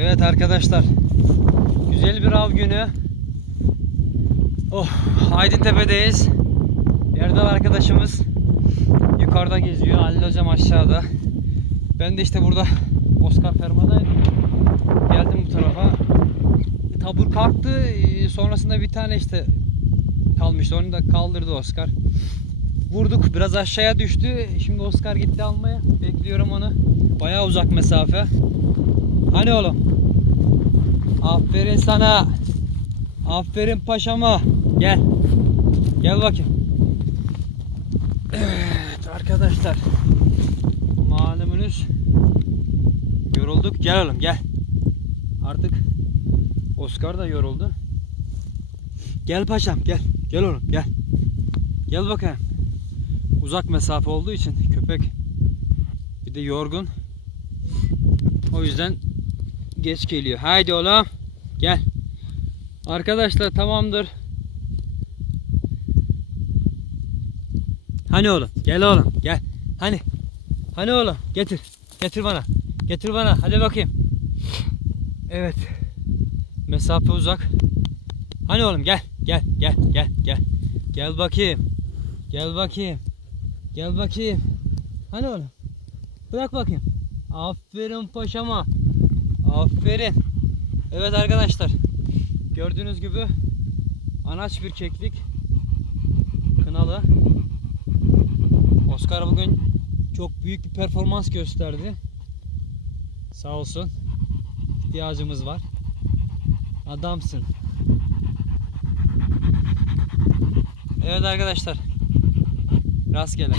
Evet arkadaşlar. Güzel bir av günü. Oh, Aydın Tepe'deyiz. Erdal arkadaşımız yukarıda geziyor. Halil hocam aşağıda. Ben de işte burada Oscar Ferma'dayım. Geldim bu tarafa. Tabur kalktı. Ee, Sonrasında bir tane işte kalmıştı. Onu da kaldırdı Oscar. Vurduk. Biraz aşağıya düştü. Şimdi Oscar gitti almaya. Bekliyorum onu. Bayağı uzak mesafe. Hani oğlum? Aferin sana. Aferin paşama. Gel. Gel bakayım. Evet arkadaşlar. Malumunuz yorulduk. Gel oğlum gel. Artık Oscar da yoruldu. Gel paşam gel. Gel oğlum gel. Gel bakayım. Uzak mesafe olduğu için köpek bir de yorgun. O yüzden geç geliyor. Haydi oğlum. Gel. Arkadaşlar tamamdır. Hani oğlum? Gel oğlum. Gel. Hani? Hani oğlum? Getir. Getir bana. Getir bana. Hadi bakayım. Evet. Mesafe uzak. Hani oğlum gel. Gel. Gel. Gel. Gel. Gel bakayım. Gel bakayım. Gel bakayım. Hani oğlum? Bırak bakayım. Aferin paşama. Aferin. Evet arkadaşlar. Gördüğünüz gibi anaç bir keklik. Kınalı. Oscar bugün çok büyük bir performans gösterdi. Sağ olsun. İhtiyacımız var. Adamsın. Evet arkadaşlar. Rastgele.